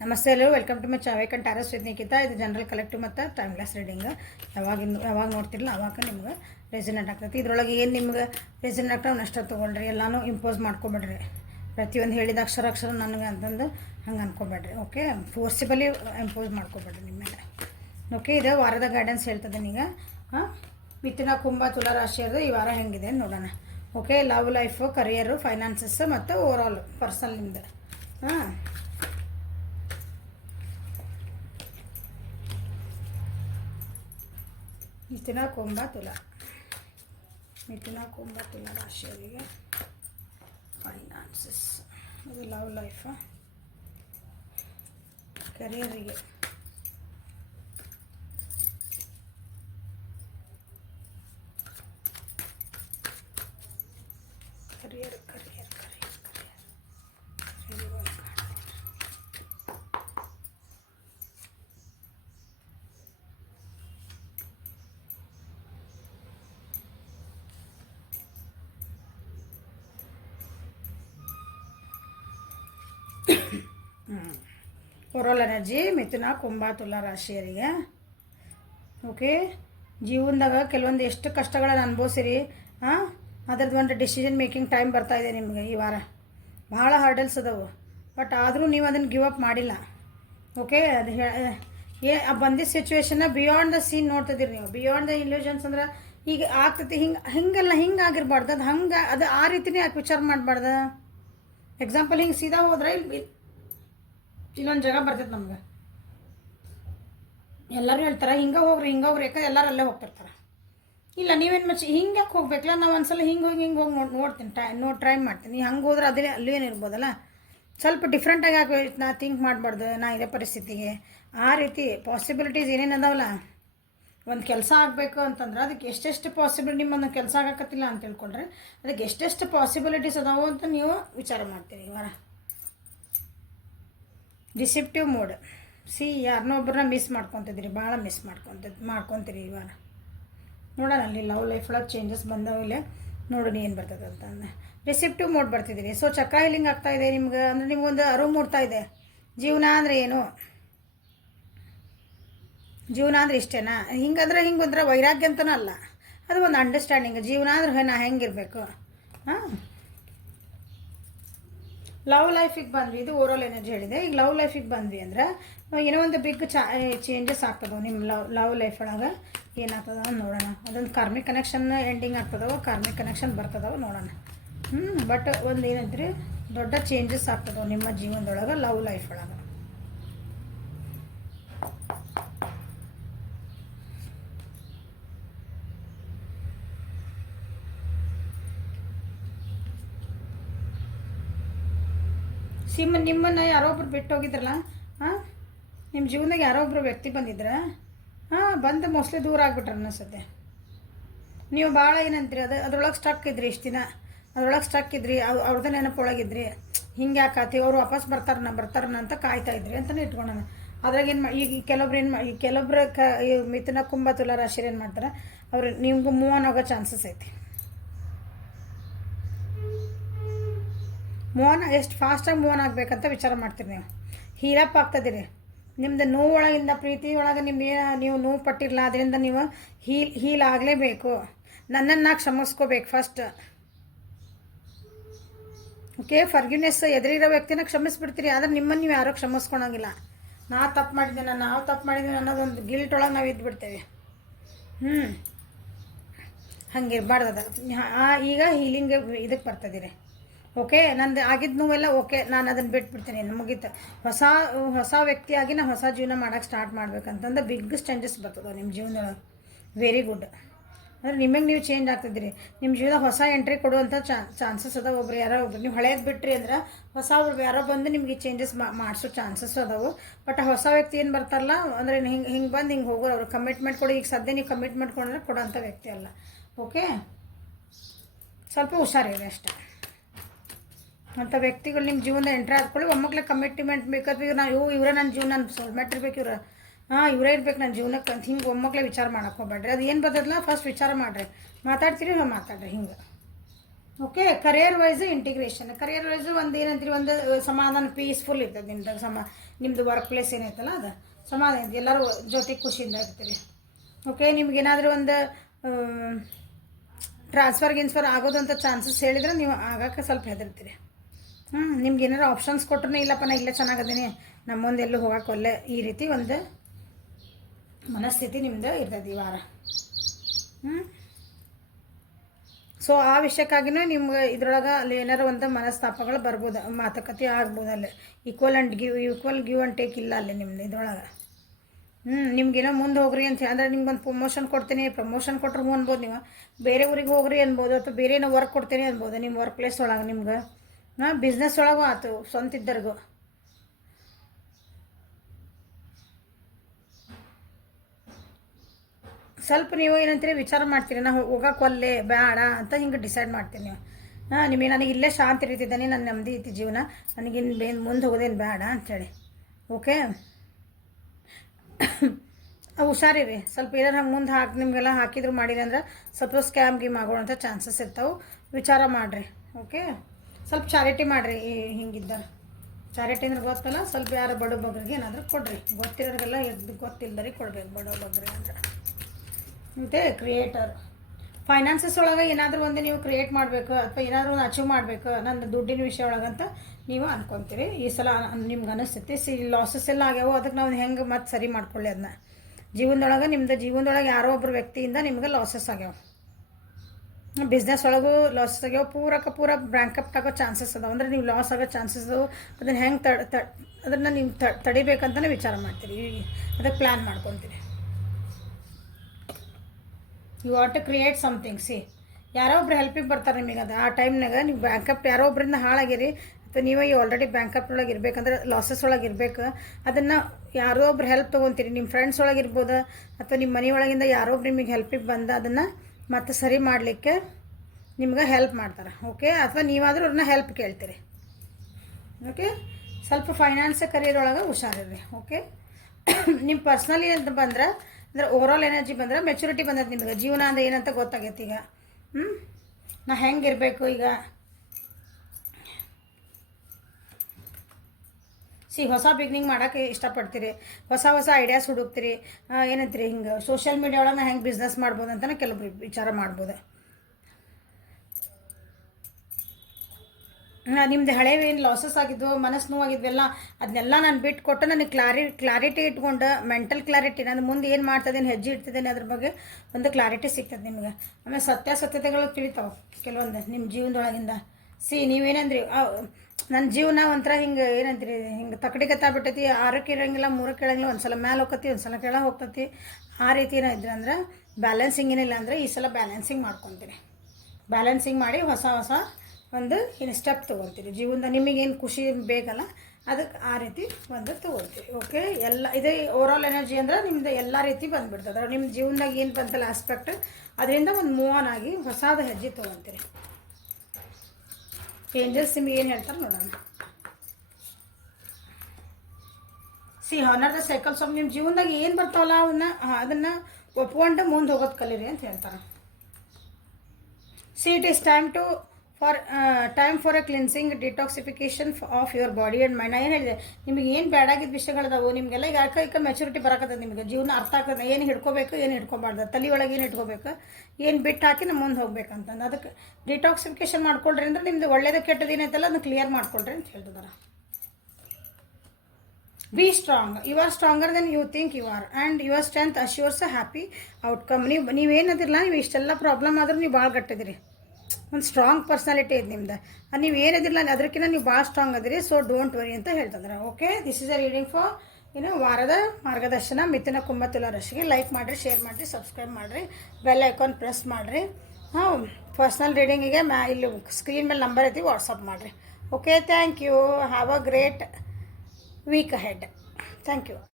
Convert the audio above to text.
ನಮಸ್ತೆ ಎಲ್ಲರೂ, welcome to my ಚಾವೇಕನ್ ಟ್ಯಾರಸ್ ವಿತ್ ನಿಖಿತಾ. ಇದು ಜನರಲ್ ಕಲೆಕ್ಟಿವ್ ಮತ್ತು ಟೈಮ್ಲೆಸ್ ರೀಡಿಂಗ್. ಯಾವಾಗ ನೋಡ್ತಿರಲ್ಲ ಅವಾಗ ನಿಮ್ಗೆ ರೆಸಿನೆಂಟ್ ಆಗ್ತೈತಿ. ಇದ್ರೊಳಗೆ ಏನು ನಿಮ್ಗೆ ರೆಸಿನೆಂಟ್ ಆಗ್ತಾವೆ ಅಷ್ಟು ತೊಗೊಳ್ರಿ. ಎಲ್ಲನೂ ಇಂಪೋಸ್ ಮಾಡ್ಕೊಬೇಡ್ರಿ. ಪ್ರತಿಯೊಂದು ಹೇಳಿದ ಅಕ್ಷರ ನನಗೆ ಅಂತಂದು ಹಂಗೆ ಅಂದ್ಕೊಬೇಡ್ರಿ. ಓಕೆ, ಫೋರ್ಸಿಬಲಿ ಇಂಪೋಸ್ ಮಾಡ್ಕೊಬೇಡ್ರಿ ನಿಮ್ಮ ಮೇಲೆ. ಓಕೆ, ಇದು ವಾರದ ಗೈಡೆನ್ಸ್ ಹೇಳ್ತದೆ ಈಗ. ಮಿಥುನ, ಕುಂಭ, ತುಲಾ ರಾಶಿಯದು ಈ ವಾರ ಹೆಂಗಿದೆ ನೋಡೋಣ. ಓಕೆ, ಲವ್ ಲೈಫು, ಕರಿಯರು, ಫೈನಾನ್ಸಸ್ ಮತ್ತು ಓವರಾಲ್ ಪರ್ಸನಲ್ ನಿಮ್ದು. ಮಿಥುನ, ಕುಂಭ, ತುಲಾ. ಮಿಥುನ, ಕುಂಭ, ತುಲಾ ರಾಶಿಯವರಿಗೆ ಫೈನಾನ್ಸಸ್, ಅದು ಲವ್ ಲೈಫ್, ಕರಿಯರಿಗೆ, career career career career overall energy Mithuna, Kumbha, ತುಲಾ ರಾಶಿಯರಿಗೆ. ಓಕೆ, ಜೀವನದಾಗ ಕೆಲವೊಂದು ಎಷ್ಟು ಕಷ್ಟಗಳನ್ನು ಅನುಭವಿಸಿರಿ. ಅದ್ರದ್ದು ಒಂದು ಡಿಸಿಷನ್ ಮೇಕಿಂಗ್ ಟೈಮ್ ಬರ್ತಾಯಿದೆ ನಿಮಗೆ ಈ ವಾರ. ಭಾಳ ಹರ್ಡಲ್ಸ್ ಅದಾವೆ, ಬಟ್ ಆದರೂ ನೀವು ಅದನ್ನು ಗಿವ್ ಅಪ್ ಮಾಡಿಲ್ಲ. ಓಕೆ, ಅದು ಬಂದಿದ್ದ ಸಿಚುವೇಶನ್ನ ಬಿಯಾಂಡ್ ದ ಸೀನ್ ನೋಡ್ತಿದ್ದೀರಿ ನೀವು. ಬಿಯಾಂಡ್ ದ ಇಲ್ಯೂಷನ್ಸ್ ಅಂದ್ರೆ ಈಗ ಆಗ್ತೈತಿ, ಹಿಂಗೆಲ್ಲ ಹಿಂಗೆ ಆಗಿರ್ಬಾರ್ದು. ಅದು ಆ ರೀತಿನೇ ಯಾಕೆ ವಿಚಾರ ಮಾಡಬಾರ್ದು. ಎಕ್ಸಾಂಪಲ್ ಹಿಂಗೆ ಸೀದಾ ಹೋದ್ರೆ ಇಲ್ಲೊಂದು ಜಾಗ ಬರ್ತೈತೆ ನಮ್ಗೆ. ಎಲ್ಲರೂ ಹೇಳ್ತಾರೆ ಹಿಂಗೆ ಹೋಗ್ರಿ ಯಾಕಂದ್ರೆ ಎಲ್ಲರೂ ಅಲ್ಲೇ ಹೋಗ್ತಿರ್ತಾರೆ. ಇಲ್ಲ, ನೀವೇನು ಮಚ್ಚಿ ಹಿಂಗೆ ಯಾಕೆ ಹೋಗ್ಬೇಕಲ್ಲ, ನಾವು ಒಂದ್ಸಲ ಹಿಂಗೆ ಹೋಗಿ ನೋಡ್ತೀನಿ, ಟ್ರೈ ಮಾಡ್ತೀನಿ. ಹಂಗೆ ಹೋದ್ರೆ ಅದೇ ಅಲ್ಲಿ ಏನಿರ್ಬೋದಲ್ಲ. ಸ್ವಲ್ಪ ಡಿಫ್ರೆಂಟಾಗಿ ಯಾಕೆ ನಾ ಥಿಂಕ್ ಮಾಡಬಾರ್ದು, ನಾ ಇದೇ ಪರಿಸ್ಥಿತಿಗೆ. ಆ ರೀತಿ ಪಾಸಿಬಿಲಿಟೀಸ್ ಏನೇನು ಅದಾವಲ್ಲ, ಒಂದು ಕೆಲಸ ಆಗಬೇಕು ಅಂತಂದ್ರೆ ಅದಕ್ಕೆ ಎಷ್ಟೆಷ್ಟು ಪಾಸಿಬಿಲಿಟಿ, ನಿಮ್ಮೊಂದು ಕೆಲಸ ಆಗಕತ್ತಿಲ್ಲ ಅಂತ ತಿಳ್ಕೊಂಡ್ರೆ ಅದಕ್ಕೆ ಎಷ್ಟೆಷ್ಟು ಪಾಸಿಬಿಲಿಟೀಸ್ ಅದಾವೆ ಅಂತ ನೀವು ವಿಚಾರ ಮಾಡ್ತೀರಿ ಈ ವಾರ. ಡಿಸಿಪ್ಟಿವ್ ಮೋಡ್, ಯಾರನ್ನೋ ಒಬ್ಬರನ್ನ ಮಿಸ್ ಮಾಡ್ಕೊತಿದ್ದೀರಿ, ಭಾಳ ಮಿಸ್ ಮಾಡ್ಕೊತೀರಿ ಈ ವಾರ. ನೋಡೋಣ ಅಲ್ಲಿ ಲವ್ ಲೈಫ್ ಒಳಗೆ ಚೇಂಜಸ್ ಬಂದವಿಲ್ಲ, ನೋಡೋಣ ಏನು ಬರ್ತದೆ ಅಂತಂದು. ರಿಸಿಪ್ಟಿವ್ ಮೋಡ್ ಬರ್ತಿದ್ದೀರಿ. ಸೊ ಚಕ್ರ ಹೀಲಿಂಗ್ ಆಗ್ತಾಯಿದೆ ನಿಮ್ಗೆ. ಅಂದರೆ ನಿಮ್ಗೊಂದು ಅರಿವು ಮೂಡ್ತಾ ಇದೆ. ಜೀವನ ಅಂದರೆ ಏನು, ಜೀವನ ಅಂದರೆ ಇಷ್ಟೇನಾ, ಹಿಂಗಂದ್ರೆ ವೈರಾಗ್ಯ ಅಂತನೂ ಅಲ್ಲ, ಅದು ಒಂದು ಅಂಡರ್ಸ್ಟ್ಯಾಂಡಿಂಗ್. ಜೀವನ ಅಂದ್ರೆ ನಾ ಹೆಂಗಿರಬೇಕು. ಲವ್ ಲೈಫಿಗೆ ಬಂದ್ವಿ, ಇದು ಓವರಾಲ್ ಎನರ್ಜಿ ಹೇಳಿದೆ. ಈಗ ಲವ್ ಲೈಫಿಗೆ ಬಂದ್ವಿ ಅಂದ್ರೆ ಏನೋ ಒಂದು ಬಿಗ್ ಚೇಂಜಸ್ ಆಗ್ತದೋ ನಿಮ್ಮ ಲವ್ ಲೈಫ್ ಒಳಗೆ. ಏನಾಗ್ತದೋ ನೋಡೋಣ. ಅದೊಂದು ಕಾರ್ಮಿಕ್ ಕನೆಕ್ಷನ್ ಎಂಡಿಂಗ್ ಆಗ್ತದೋ, ಕಾರ್ಮಿಕ್ ಕನೆಕ್ಷನ್ ಬರ್ತದೋ ನೋಡೋಣ. ಬಟ್ ಒಂದು ಏನಂದ್ರೆ ದೊಡ್ಡ ಚೇಂಜಸ್ ಆಗ್ತದೋ ನಿಮ್ಮ ಜೀವನದೊಳಗೆ, ಲವ್ ಲೈಫ್ ಒಳಗೆ. ನಿಮ್ಮನ್ನು ಯಾರೋ ಒಬ್ರು ಬಿಟ್ಟು ಹೋಗಿದ್ರಲ್ಲ, ನಿಮ್ಮ ಜೀವನದಾಗ ಯಾರೋ ಒಬ್ಬರು ವ್ಯಕ್ತಿ ಬಂದಿದ್ರೆ ಬಂದು ಮೋಸ್ಟ್ಲಿ ದೂರ ಆಗ್ಬಿಟ್ರೆ ಅನಿಸುತ್ತೆ. ನೀವು ಭಾಳ ಏನಂತೀರಿ, ಅದ್ರೊಳಗೆ ಸ್ಟಕ್ ಇದ್ರಿ, ಇಷ್ಟು ದಿನ ಅದ್ರೊಳಗೆ ಸ್ಟಕ್ ಇದ್ರಿ, ಅವ್ರದ್ದು ನೆನಪೊಳಗಿದ್ರಿ. ಹಿಂಗೆ ಯಾಕಾತಿ, ಅವರು ವಾಪಸ್ ಬರ್ತಾರನ ಅಂತ ಕಾಯ್ತಾ ಇದ್ರಿ ಅಂತಲೇ ಇಟ್ಕೊಳ್ಳೋಣ. ಅದ್ರಾಗ ಈಗ ಕೆಲವೊಬ್ರು ಮಿಥುನ, ಕುಂಭ, ತುಲಾ ರಾಶಿ ಏನು ಮಾಡ್ತಾರೆ, ಅವ್ರು ನಿಮ್ಗೆ ಮೂವ್ ಆನ್ ಆಗೋ ಚಾನ್ಸಸ್ ಐತಿ. ಮೂವ್ ಎಷ್ಟು ಫಾಸ್ಟಾಗಿ ಮೂವ್ ಆಗಬೇಕಂತ ವಿಚಾರ ಮಾಡ್ತೀರಿ ನೀವು. ಹೀಲಪ್ ಆಗ್ತದಿರಿ. ನಿಮ್ಮದು ನೋವು ಒಳಗಿಂದ ಪ್ರೀತಿ ಒಳಗೆ ನೀವು ನೋವು ಪಟ್ಟಿರಲ್ಲ, ಅದರಿಂದ ನೀವು ಹೀಲ್ ಆಗಲೇಬೇಕು. ನನ್ನನ್ನು ಕ್ಷಮಿಸ್ಕೋಬೇಕು ಫಸ್ಟ್. ಓಕೆ, ಫರ್ಗಿವ್ನೆಸ್, ಎದುರಿರೋ ವ್ಯಕ್ತಿನ ಕ್ಷಮಿಸ್ಬಿಡ್ತೀರಿ, ಆದರೆ ನಿಮ್ಮನ್ನು ನೀವು ಯಾರೋ ಕ್ಷಮಿಸ್ಕೊಳಂಗಿಲ್ಲ. ನಾವು ತಪ್ಪು ಮಾಡಿದ್ದೀವಿ ಅನ್ನೋದೊಂದು ಗಿಲ್ಟ್ ಒಳಗೆ ನಾವು ಇದ್ದುಬಿಡ್ತೇವೆ. ಹಂಗಿರಬಾರ್ದು. ಈಗ ಹೀಲಿಂಗ್ ಇದಕ್ಕೆ ಬರ್ತದಿರಿ. ಓಕೆ, ನಂದು ಆಗಿದ್ದು ನೋವೆಲ್ಲ ಓಕೆ, ನಾನು ಅದನ್ನು ಬಿಟ್ಬಿಡ್ತೀನಿ, ಮುಗೀತು. ಹೊಸ ವ್ಯಕ್ತಿಯಾಗಿ ನಾವು ಹೊಸ ಜೀವನ ಮಾಡೋಕ್ಕೆ ಸ್ಟಾರ್ಟ್ ಮಾಡ್ಬೇಕಂತಂದ್ರೆ ಬಿಗ್ ಚೇಂಜಸ್ ಬರ್ತದೆ ನಿಮ್ಮ ಜೀವನದೊಳಗೆ. Very good. ಅಂದರೆ ನಿಮಗೆ ನೀವು ಚೇಂಜ್ ಆಗ್ತಿದ್ದೀರಿ. ನಿಮ್ಮ ಜೀವನ ಹೊಸ ಎಂಟ್ರಿ ಕೊಡುವಂಥ ಚಾನ್ಸಸ್ ಅದಾವೆ. ಒಬ್ರು ನೀವು ಹಳೇದು ಬಿಟ್ರಿ ಅಂದ್ರೆ ಒಬ್ರು ಯಾರೋ ಬಂದು ನಿಮಗೆ ಚೇಂಜಸ್ ಮಾಡಿಸೋ ಚಾನ್ಸಸ್ ಅದಾವೆ. ಬಟ್ ಆ ಹೊಸ ವ್ಯಕ್ತಿ ಏನು ಬರ್ತಾರಲ್ಲ, ಅಂದರೆ ಹಿಂಗೆ ಬಂದು ಹಿಂಗೆ ಹೋಗೋರು, ಅವರು ಕಮಿಟ್ಮೆಂಟ್ ಕೊಡಿ. ಈಗ ಸದ್ಯ ನೀವು ಕಮಿಟ್ಮೆಂಟ್ ಕೊಡೋಂಥ ವ್ಯಕ್ತಿ ಅಲ್ಲ. ಓಕೆ, ಸ್ವಲ್ಪ ಹುಷಾರಿರಿ ಅಷ್ಟೇ. ಅಂಥ ವ್ಯಕ್ತಿಗಳು ನಿಮ್ಮ ಜೀವನದ ಎಂಟ್ರಿ ಆದ್ಕೊಳ್ಳಿ. ಒಮ್ಮಕ್ಲೆ ಕಮಿಟ್ಮೆಂಟ್ ಬೇಕಾದ್ರೆ ಇವರೇ ನನ್ನ ಜೀವನ, ನನ್ನ ಸೋಲ್ಮೇಟ್ ಇರ್ಬೇಕು, ಇವರೇ ಇರ್ಬೇಕು ನನ್ನ ಜೀವನಕ್ಕೆ ಅಂತ ಹಿಂಗೆ ಒಮ್ಮಕ್ಲೆ ವಿಚಾರ ಮಾಡಕ್ಕೆ ಹೋಗ್ಬೇಡ್ರಿ. ಅದು ಏನು ಬರ್ತದಲ್ಲ ಫಸ್ಟ್ ವಿಚಾರ ಮಾಡಿರಿ. ಮಾತಾಡ್ತೀರಿ ಮಾತಾಡ್ರಿ ಹಿಂಗೆ. Okay. Career wise integration. Career wise ಒಂದು ಏನಂತೀರಿ, ಒಂದು ಸಮಾಧಾನ ಪೀಸ್ಫುಲ್ ಇರ್ತದೆ ನಿಮ್ದು ನಿಮ್ಮದು ವರ್ಕ್ ಪ್ಲೇಸ್ ಏನೈತಲ್ಲ ಅದು ಸಮಾಧಾನ ಇದೆ, ಎಲ್ಲರೂ ಜೊತೆ ಖುಷಿಯಿಂದ ಇರ್ತೀರಿ. ಓಕೆ. ನಿಮ್ಗೇನಾದರೂ ಒಂದು ಟ್ರಾನ್ಸ್ಫರ್ ಆಗೋದಂಥ ಚಾನ್ಸಸ್ ಹೇಳಿದ್ರೆ ನೀವು ಆಗೋಕ್ಕೆ ಸ್ವಲ್ಪ ಹೆದರ್ತೀರಿ. ನಿಮ್ಗೆ ಏನಾರು ಆಪ್ಷನ್ಸ್ ಕೊಟ್ಟರು ಇಲ್ಲಪ್ಪ ನಾ ಇಲ್ಲೇ ಚೆನ್ನಾಗದೀನಿ, ನಮ್ಮ ಮುಂದೆ ಎಲ್ಲೂ ಹೋಗೋಕೆ ಒಳ್ಳೆ, ಈ ರೀತಿ ಒಂದು ಮನಸ್ಥಿತಿ ನಿಮ್ದು ಇರ್ತದೆ ಈ ವಾರ. ಸೊ ಆ ವಿಷಯಕ್ಕಾಗಿನೂ ನಿಮ್ಗೆ ಇದ್ರೊಳಗೆ ಅಲ್ಲಿ ಏನಾರು ಒಂದು ಮನಸ್ತಾಪಗಳು ಬರ್ಬೋದು, ಮಾತುಕತೆ ಆಗ್ಬೋದು. ಅಲ್ಲಿ ಈಕ್ವಲ್ ಗಿವ್ ಆ್ಯಂಡ್ ಟೇಕ್ ಇಲ್ಲ ಅಲ್ಲಿ ನಿಮ್ದು ಇದ್ರೊಳಗೆ. ನಿಮ್ಗೇನೋ ಮುಂದೆ ಹೋಗ್ರಿ ಅಂತ ಅಂದರೆ ನಿಮ್ಗೊಂದು ಪ್ರಮೋಷನ್ ಕೊಡ್ತೀನಿ, ಪ್ರಮೋಷನ್ ಕೊಟ್ಟರು ಅನ್ಬೋದು, ನೀವು ಬೇರೆ ಊರಿಗೆ ಹೋಗ್ರಿ ಅನ್ಬೋದು, ಅಥವಾ ಬೇರೆ ಏನೋ ವರ್ಕ್ ಕೊಡ್ತೀನಿ ಅನ್ಬೋದು ನಿಮ್ಮ ವರ್ಕ್ ಪ್ಲೇಸ್ ಒಳಗೆ. ನಿಮ್ಗೆ ಬಿಸ್ನೆಸ್ ಒಳಗೂ ಆಯ್ತು, ಸ್ವಂತ ಇದ್ದರಿಗೂ. ಸ್ವಲ್ಪ ನೀವು ಏನಂತೀರಿ ವಿಚಾರ ಮಾಡ್ತೀರಿ, ನಾ ಹೋಗೋಕೆ ಒಲ್ಲೆ ಬೇಡ ಅಂತ ಹಿಂಗೆ ಡಿಸೈಡ್ ಮಾಡ್ತೀರಿ ನೀವು. ನನಗೆ ಇಲ್ಲೇ ಶಾಂತಿ ಇರ್ತಿದ್ದಾನೆ, ನನ್ನ ನೆಮ್ಮದಿ ಐತಿ ಜೀವನ, ನನಗಿನ್ನು ಮುಂದೆ ಹೋಗೋದೇನು ಬೇಡ ಅಂಥೇಳಿ. ಓಕೆ. ಹುಷಾರಿರಿ ಸ್ವಲ್ಪ, ಏನಾರು ಹಂಗೆ ಮುಂದೆ ನಿಮಗೆಲ್ಲ ಹಾಕಿದ್ರು ಮಾಡಿರಿ ಅಂದ್ರೆ ಸ್ವಲ್ಪ ಸ್ಕ್ಯಾಮ್ ಗೀಮ್ ಆಗೋವಂಥ ಚಾನ್ಸಸ್ ಇರ್ತಾವೆ, ವಿಚಾರ ಮಾಡಿರಿ. ಓಕೆ. ಸ್ವಲ್ಪ ಚಾರಿಟಿ ಮಾಡಿರಿ. ಹಿಂಗಿದ್ದ ಚಾರಿಟಿ ಅಂದ್ರೆ ಗೊತ್ತಲ್ಲ, ಸ್ವಲ್ಪ ಯಾರು ಬಡ ಬಗ್ಗರಿಗೆ ಏನಾದರೂ ಕೊಡ್ರಿ, ಗೊತ್ತಿರೋರಿಗೆಲ್ಲ ಗೊತ್ತಿಲ್ಲದರಿ ಕೊಡ್ಬೇಕು ಬಡ ಬಗ್ಗರಿಗೆ ಅಂದ್ರೆ. ಮತ್ತು ಕ್ರಿಯೇಟರ್ ಫೈನಾನ್ಸಸ್ ಒಳಗೆ ಏನಾದರೂ ಒಂದು ನೀವು ಕ್ರಿಯೇಟ್ ಮಾಡಬೇಕು ಅಥವಾ ಏನಾದರೂ ಒಂದು ಅಚೀವ್ ಮಾಡಬೇಕು ನನ್ನ ದುಡ್ಡಿನ ವಿಷಯ ಒಳಗಂತ ನೀವು ಅಂದ್ಕೊತೀರಿ. ಈ ಸಲ ನಿಮ್ಗೆ ಅನಿಸ್ತೈತಿ ಲಾಸಸ್ ಎಲ್ಲ ಆಗ್ಯಾವು, ಅದಕ್ಕೆ ನಾವು ಹೆಂಗೆ ಮತ್ತೆ ಸರಿ ಮಾಡ್ಕೊಳ್ಳಿ ಅದನ್ನ. ಜೀವನದೊಳಗೆ ಯಾರೋ ಒಬ್ಬರು ವ್ಯಕ್ತಿಯಿಂದ ನಿಮ್ಗೆ ಲಾಸಸ್ ಆಗ್ಯಾವ, ಬಿಸ್ನೆಸ್ ಒಳಗೂ ಲಾಸಸ್ ಆಗ್ಯಾವ, ಪೂರ ಬ್ಯಾಂಕಪ್ ಆಗೋ ಚಾನ್ಸಸ್ ಅದಾವೆ. ಅಂದರೆ ನೀವು ಲಾಸ್ ಆಗೋ ಚಾನ್ಸಸ್ ಅದಾವೆ. ಅದನ್ನು ಹೆಂಗೆ ಅದನ್ನು ನೀವು ತಡಿಬೇಕಂತಲೇ ವಿಚಾರ ಮಾಡ್ತೀರಿ, ಅದಕ್ಕೆ ಪ್ಲ್ಯಾನ್ ಮಾಡ್ಕೊತೀರಿ. You want to create something. ಯಾರೋ ಒಬ್ರು ಹೆಲ್ಪಿಗೆ ಬರ್ತಾರೆ ನಿಮಗೆ. ಅದು ಆ ಟೈಮ್ನಾಗ ನೀವು ಬ್ಯಾಂಕಪ್ ಯಾರೋ ಒಬ್ಬರಿಂದ ಹಾಳಾಗಿರಿ, ಅಥವಾ ನೀವೇ ಆಲ್ರೆಡಿ ಬ್ಯಾಂಕಪ್ನೊಳಗೆ ಇರಬೇಕಂದ್ರೆ ಲಾಸಸ್ ಒಳಗೆ ಇರಬೇಕು, ಅದನ್ನು ಯಾರೋ ಒಬ್ರು ಹೆಲ್ಪ್ ತೊಗೊತೀರಿ. ನಿಮ್ಮ ಫ್ರೆಂಡ್ಸ್ ಒಳಗಿರ್ಬೋದು ಅಥವಾ ನಿಮ್ಮ ಮನೆಯೊಳಗಿಂದ ಯಾರೋ ಒಬ್ರು ನಿಮಗೆ ಹೆಲ್ಪಿಗೆ ಬಂದು ಅದನ್ನು ಮತ್ತೆ ಸರಿ ಮಾಡಲಿಕ್ಕೆ ನಿಮ್ಗೆ ಹೆಲ್ಪ್ ಮಾಡ್ತಾರೆ. ಓಕೆ. ಅಥವಾ ನೀವಾದರೂ ಅವ್ರನ್ನ ಹೆಲ್ಪ್ ಕೇಳ್ತೀರಿ. ಓಕೆ. ಸ್ವಲ್ಪ ಫೈನಾನ್ಸ್ ಕರಿಯರ್ ಒಳಗೆ ಹುಷಾರಿರ್ರಿ. ಓಕೆ. ನಿಮ್ಮ ಪರ್ಸ್ನಲಿ ಅಂತ ಬಂದ್ರೆ, ಅಂದರೆ ಓವರಾಲ್ ಎನರ್ಜಿ ಬಂದ್ರೆ ಮೆಚುರಿಟಿ ಬಂದದ್ದು ನಿಮಗೆ. ಜೀವನ ಅಂದರೆ ಏನಂತ ಗೊತ್ತಾಗೈತಿ ಈಗ. ನಾ ಹೆಂಗಿರಬೇಕು ಈಗ. ಹೊಸ ಬಿಗ್ನಿಂಗ್ ಮಾಡೋಕ್ಕೆ ಇಷ್ಟಪಡ್ತೀರಿ, ಹೊಸ ಐಡಿಯಾಸ್ ಹುಡುಕ್ತೀರಿ. ಏನಂತೀರಿ ಹಿಂಗೆ ಸೋಷಿಯಲ್ ಮೀಡಿಯಾ ಒಳಗೆ ನಾ ಹೆಂಗೆ ಬಿಸ್ನೆಸ್ ಮಾಡ್ಬೋದು ಅಂತಲೇ ಕೆಲವೊಬ್ರು ವಿಚಾರ ಮಾಡ್ಬೋದು. ನಿಮ್ದು ಹಳೇವೇನು ಲಾಸಸ್ ಆಗಿದ್ವು, ಮನಸ್ಸು ನೋವಾಗಿದ್ವೆಲ್ಲ ಅದನ್ನೆಲ್ಲ ನಾನು ಬಿಟ್ಟು ಕೊಟ್ಟು ನನಗೆ ಕ್ಲಾರಿಟಿ ಇಟ್ಕೊಂಡು, ಮೆಂಟಲ್ ಕ್ಲಾರಿಟಿ, ನಾನು ಮುಂದೆ ಏನು ಮಾಡ್ತಿದ್ದೇನೆ, ಹೆಜ್ಜೆ ಇಡ್ತಿದ್ದೇನೆ ಅದ್ರ ಬಗ್ಗೆ ಒಂದು ಕ್ಲಾರಿಟಿ ಸಿಗ್ತದೆ ನಿಮ್ಗೆ. ಆಮೇಲೆ ಸತ್ಯಾಸತ್ಯತೆಗಳು ತಿಳಿತಾವೆ ಕೆಲವೊಂದು ನಿಮ್ಮ ಜೀವನದೊಳಗಿಂದ. ನೀವೇನಂದ್ರಿ ನನ್ನ ಜೀವನ ಒಂಥರ ಹಿಂಗೆ ಏನಂತೀರಿ, ಹಿಂಗೆ ತಕಡಿಗತ್ತಾಗ್ಬಿಟ್ಟೈತಿ, 6ಕ್ಕೆ ಇರೋಂಗಿಲ್ಲ, 3ಕ್ಕೆ ಇರೋಂಗಿಲ್ಲ, ಒಂದು ಸಲ ಮೇಲೆ ಹೋಗ್ತತಿ, ಒಂದು ಸಲ ಕೆಳಗೆ ಹೋಗ್ತತಿ, ಆ ರೀತಿ ಏನೋ ಇದ್ರೆ ಅಂದ್ರೆ ಬ್ಯಾಲೆನ್ಸಿಂಗ್ ಏನಿಲ್ಲ ಅಂದರೆ ಈ ಸಲ ಬ್ಯಾಲೆನ್ಸಿಂಗ್ ಮಾಡ್ಕೊತೀರಿ. ಬ್ಯಾಲೆನ್ಸಿಂಗ್ ಮಾಡಿ ಹೊಸ ಒಂದು ಏನು ಸ್ಟೆಪ್ ತೊಗೊಳ್ತೀರಿ ಜೀವನದ. ನಿಮಗೇನು ಖುಷಿ ಬೇಕಲ್ಲ ಅದಕ್ಕೆ ಆ ರೀತಿ ಒಂದು ತೊಗೊಳ್ತೀರಿ. ಓಕೆ. ಎಲ್ಲ ಇದೇ ಓವರಾಲ್ ಎನರ್ಜಿ ಅಂದ್ರೆ ನಿಮ್ದು ಎಲ್ಲ ರೀತಿ ಬಂದುಬಿಡ್ತದೆ. ನಿಮ್ಮ ಜೀವನದಾಗ ಏನು ಬಂತಲ್ಲ ಆಸ್ಪೆಕ್ಟ್, ಅದರಿಂದ ಒಂದು ಮೂವ್ ಆನ್ ಆಗಿ ಹೊಸದ ಹೆಜ್ಜೆ ತೊಗೊಳ್ತೀರಿ. ಏಂಜಲ್ಸ್ ನಿಮಗೆ ಏನು ಹೇಳ್ತಾರೆ ನೋಡೋಣ. ಹಾನರ್ ದ ಸೈಕಲ್ಸ್ ಆಫ್ ನಿಮ್ಮ ಜೀವನದಾಗ ಏನು ಬರ್ತಾವಲ್ಲ ಅದನ್ನು ಒಪ್ಕೊಂಡು ಮುಂದೆ ಹೋಗೋದು ಕಲೀರಿ ಅಂತ ಹೇಳ್ತಾರೆ. It is time for A cleansing detoxification of your body and mind. ನಾನು ಏನು ಹೇಳಿದೆ, ನಿಮಗೆ ಏನು ಬ್ಯಾಡಾಗಿದ್ದ ವಿಷಯಗಳದಾವು ನಿಮಗೆಲ್ಲ ಯಾಕೆ ಮೆಚುರಿಟಿ ಬರಕತ್ತದ, ನಿಮಗೆ ಜೀವನ ಅರ್ಥ ಆಗ್ತದೆ, ಏನು ಹಿಡ್ಕೋಬೇಕು ಏನು ಹಿಡ್ಕೊಬಾರ್ದು, ತಲೆ ಒಳಗೆ ಏನು ಇಟ್ಕೋಬೇಕು, ಏನು ಬಿಟ್ಟು ಹಾಕಿ ನಮ್ಮ ಮುಂದೆ ಹೋಗ್ಬೇಕಂತಂದು. ಅದಕ್ಕೆ ಡಿಟಾಕ್ಸಿಫಿಕೇಶನ್ ಮಾಡ್ಕೊಳ್ರಿ ಅಂದ್ರೆ ನಿಮ್ದು ಒಳ್ಳೇದು ಕೆಟ್ಟದ್ದು ಏನೈತಲ್ಲ ಅದನ್ನು ಕ್ಲಿಯರ್ ಮಾಡ್ಕೊಳ್ರಿ ಅಂತ ಹೇಳ್ತಿದ್ದಾರೆ. Be strong. You are stronger than you think you are and your strength assures a happy outcome. ನೀವೇನದಿರಲ್ಲ, ನೀವು ಇಷ್ಟೆಲ್ಲ ಪ್ರಾಬ್ಲಮ್ ಆದರೂ ನೀವು ಭಾಳ ಗಟ್ಟಿದಿರಿ, ಒಂದು ಸ್ಟ್ರಾಂಗ್ ಪರ್ಸ್ನಾಲಿಟಿ ಇದೆ ನಿಮ್ದು. ನೀವು ಏನಿದಿರಲ್ಲ ಅದಕ್ಕಿಂತ ನೀವು ಭಾಳ ಸ್ಟ್ರಾಂಗ್ ಅದಿರಿ. ಸೊ ಡೋಂಟ್ ವರಿ ಅಂತ ಹೇಳ್ತಿದ್ದಾರೆ. Okay. This is a reading for ವಾರದ ಮಾರ್ಗದರ್ಶನ ಮಿಥುನ ಕುಂಭ ತುಲಾ ರಾಶಿಗೆ. ಲೈಕ್ ಮಾಡಿರಿ, ಶೇರ್ ಮಾಡಿರಿ, ಸಬ್ಸ್ಕ್ರೈಬ್ ಮಾಡಿರಿ, ಬೆಲ್ ಐಕಾನ್ ಪ್ರೆಸ್ ಮಾಡಿರಿ. ಪರ್ಸ್ನಲ್ ರೀಡಿಂಗಿಗೆ ಇಲ್ಲಿ ಸ್ಕ್ರೀನ್ ಮೇಲೆ ನಂಬರ್ ಐತಿ, ವಾಟ್ಸಪ್ ಮಾಡಿರಿ. Okay. Thank you. Have a great week ahead. Thank you.